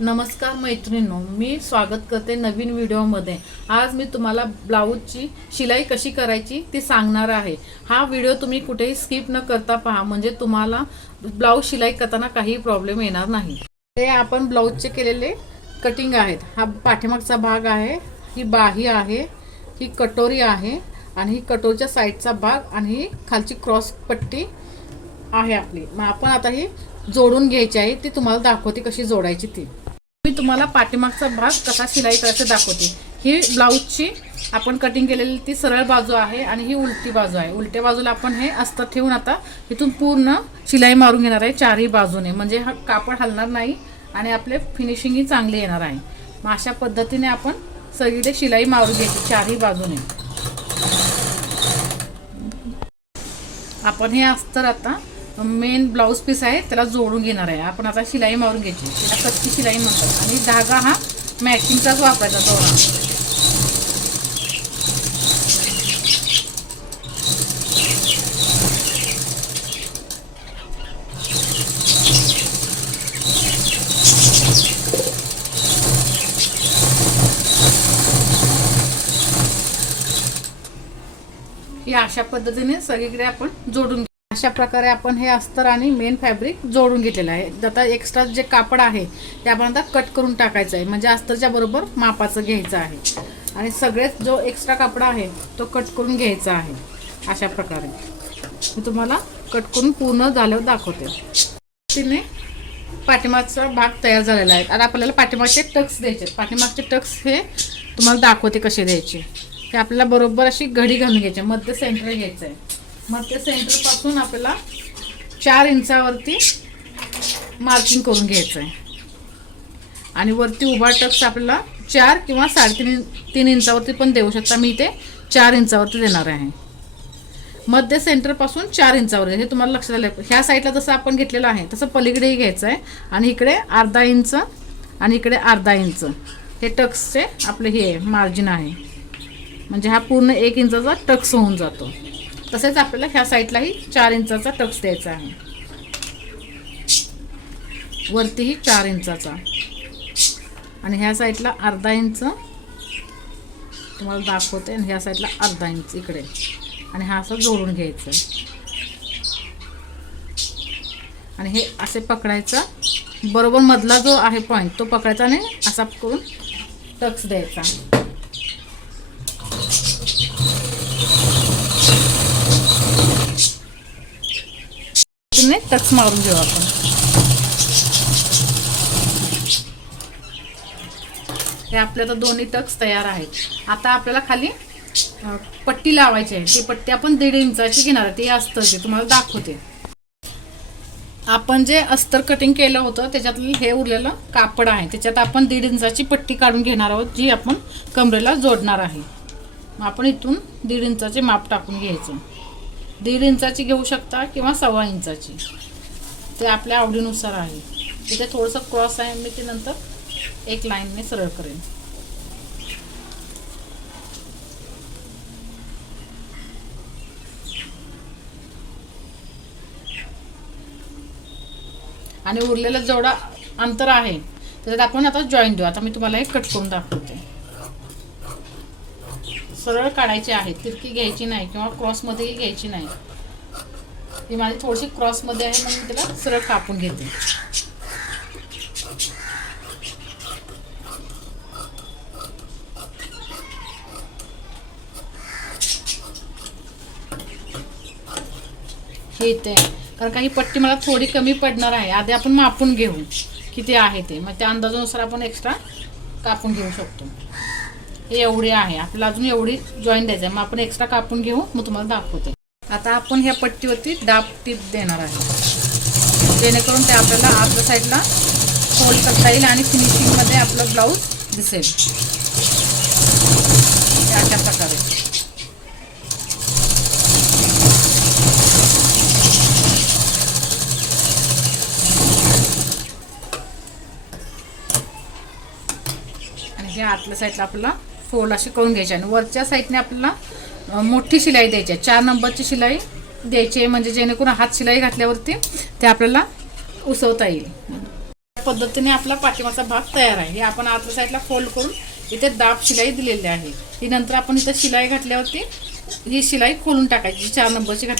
नमस्कार मैत्रिणींनो, मी स्वागत करते नवीन व्हिडिओमध्ये। आज मी तुम्हाला ब्लाऊजची शिलाई कशी करायची ती सांगणार आहे। हा व्हिडिओ तुम्ही कुठेही स्किप न करता पहा, म्हणजे तुम्हाला ब्लाऊज शिलाई करताना काही प्रॉब्लेम येणार नाही। हे आपण ब्लाऊजचे केलेले कटिंग आहेत। हा पाठीमागचा भाग आहे, ही बाही आहे, ही कटोरी आहे आणि ही कटोरीच्या साईडचा भाग आणि ही खालची क्रॉस पट्टी आहे आपली। मग आपण आता ही जोडून घ्यायची आहे, ती तुम्हाला दाखवते कशी जोडायची ती। मी तुम्हाला पाठीमागचा भाग कसा शिलाई करायचा दाखवते। ही ब्लाऊजची आपण कटिंग केलेली ती सरळ बाजू आहे आणि ही उलटी बाजू आहे। उलट्या बाजूला आपण हे अस्तर ठेवून आता इथून पूर्ण शिलाई मारून घेणार आहे चारही बाजूने, म्हणजे हा कापड हलणार नाही आणि आपले फिनिशिंग ही चांगली येणार आहे। मग अशा पद्धतीने आपण सगळीकडे शिलाई मारून घ्यायची चारही बाजूने। आपण हे अस्तर आता मेन ब्लाऊज पीस आहे त्याला जोडून घेणार आहे। आपण आता शिलाई मारून घ्यायची, त्याला कच्ची शिलाई म्हणतात आणि धागा हा मॅचिंगचाच वापरायचा दोरा। ही अशा पद्धतीने सगळीकडे आपण जोडून अशा प्रकारे आपण हे अस्तर आणि मेन फॅब्रिक जोडून घेतलेलं आहे। आता एक्स्ट्रा जे कापड आहे ते आपण आता कट करून टाकायचं आहे, म्हणजे अस्तरच्या बरोबर मापाचं घ्यायचं आहे आणि सगळेच जो एक्स्ट्रा कापड आहे तो कट करून घ्यायचा आहे। अशा प्रकारे मी तुम्हाला कट करून पूर्ण झाल्यावर दाखवते। तिने पाठीमागचा भाग तयार झालेला आहे। आता आपल्याला पाठीमागचे टक्स द्यायचे। पाठीमागचे टक्स हे तुम्हाला दाखवते कसे द्यायचे। ते आपल्याला बरोबर अशी घडी घालून घ्यायची, मध्य सेंटर घ्यायचं आहे। मध्य सेंटर पासून आपल्याला 4 इंचावरती मार्किंग करून घ्यायचं आहे आणि वरती उभा टक्स आपल्याला 4 किंवा 3.5 इंचावरती पण देऊ शकता। मी इथे 4 इंचावरती देणार आहे। मध्य सेंटर पासून 4 इंचावर हे तुम्हाला लक्षात आलं। ह्या साईडला जसं आपण घेतलेलं आहे तसं पलीकडेही घ्यायचं आहे आणि इकडे अर्धा इंच आणि इकडे अर्धा इंच हे टक्सचे आपले हे मार्जिन आहे, म्हणजे हा पूर्ण 1 इंचाचा टक्स होऊन जातो। तसेच आपल्याला ह्या साईडलाही 4 इंचाचा टक्स द्यायचा आहे, वरतीही 4 इंचाचा आणि ह्या साईडला अर्धा इंच तुम्हाला दाखवते आणि ह्या साईडला अर्धा इंच इकडे, आणि हा असं जोडून घ्यायचं आणि हे असे पकडायचा, बरोबर मधला जो आहे पॉईंट तो पकडायचा आणि असा करून टक्स द्यायचा। टक्स मारून घेऊ आपण। हे आपले आता दोन्ही टक्स तयार आहेत। आता आपल्याला खाली पट्टी लावायची आहे। ती पट्टी आपण 1.5 इंचाची घेणार आहे, ती अस्तरची तुम्हाला दाखवते। आपण जे अस्तर कटिंग केलं होतं त्याच्यातलं हे उरलेलं कापड आहे, त्याच्यात आपण 1.5 इंचाची पट्टी काढून घेणार आहोत, जी आपण कमरेला जोडणार आहे। मग आपण इथून 1.5 इंचाचे माप टाकून घ्यायचं। 1.5 इंचाची घेऊ शकता किंवा 1.25 इंचाची, ते आपल्या आवडीनुसार आहे। इथे थोडंसं क्रॉस आहे, मी ते नंतर एक लाईनने सरळ करेन। आणि उरलेलं जेवढा अंतर आहे त्याच्यात आपण आता जॉईंट देऊ। आता मी तुम्हाला हे कट करून दाखवते। सरळ काढायचे आहे, तिरकी घ्यायची नाही किंवा क्रॉसमध्येही घ्यायची नाही। ही माझी थोडीशी क्रॉसमध्ये आहे म्हणून मी त्याला सरळ कापून घेते। हे इथे कारण काही पट्टी मला थोडी कमी पडणार आहे, आधी आपण मापून घेऊ किती आहे ते, मग त्या अंदाजानुसार आपण एक्स्ट्रा कापून घेऊ शकतो। हे एवढे आहे आपल्याला, अजून एवढी जॉईंट द्यायचं आहे, मग आपण एक्स्ट्रा कापून घेऊ, मग तुम्हाला दाखवते। आता आपण ह्या पट्टीवरती डाब टीप देणार आहे, जेणेकरून ते आपल्याला आतल्या साईडला फोल्ड करता येईल आणि फिनिशिंगमध्ये आपलं ब्लाऊज दिसेल अशा प्रकारे। आणि हे आतल्या साईडला आपल्याला फोल्ड अशी करून घ्यायची आणि वरच्या साईडने आपल्याला मोठी शिलाई द्यायची आहे। 4 नंबरची शिलाई द्यायची आहे, म्हणजे जेणेकरून हात शिलाई घातल्यावरती ते आपल्याला उसवता येईल। पद्धतीने आपला पाठीमागचा भाग तयार आहे. हे आपण आतल्या साईडला फोल्ड करून इथे दाब शिलाई दिलेली आहे. ही नंतर आपण इथे शिलाई घातल्यावरती ही शिलाई खोलून टाकायची, 4 नंबरची घातली.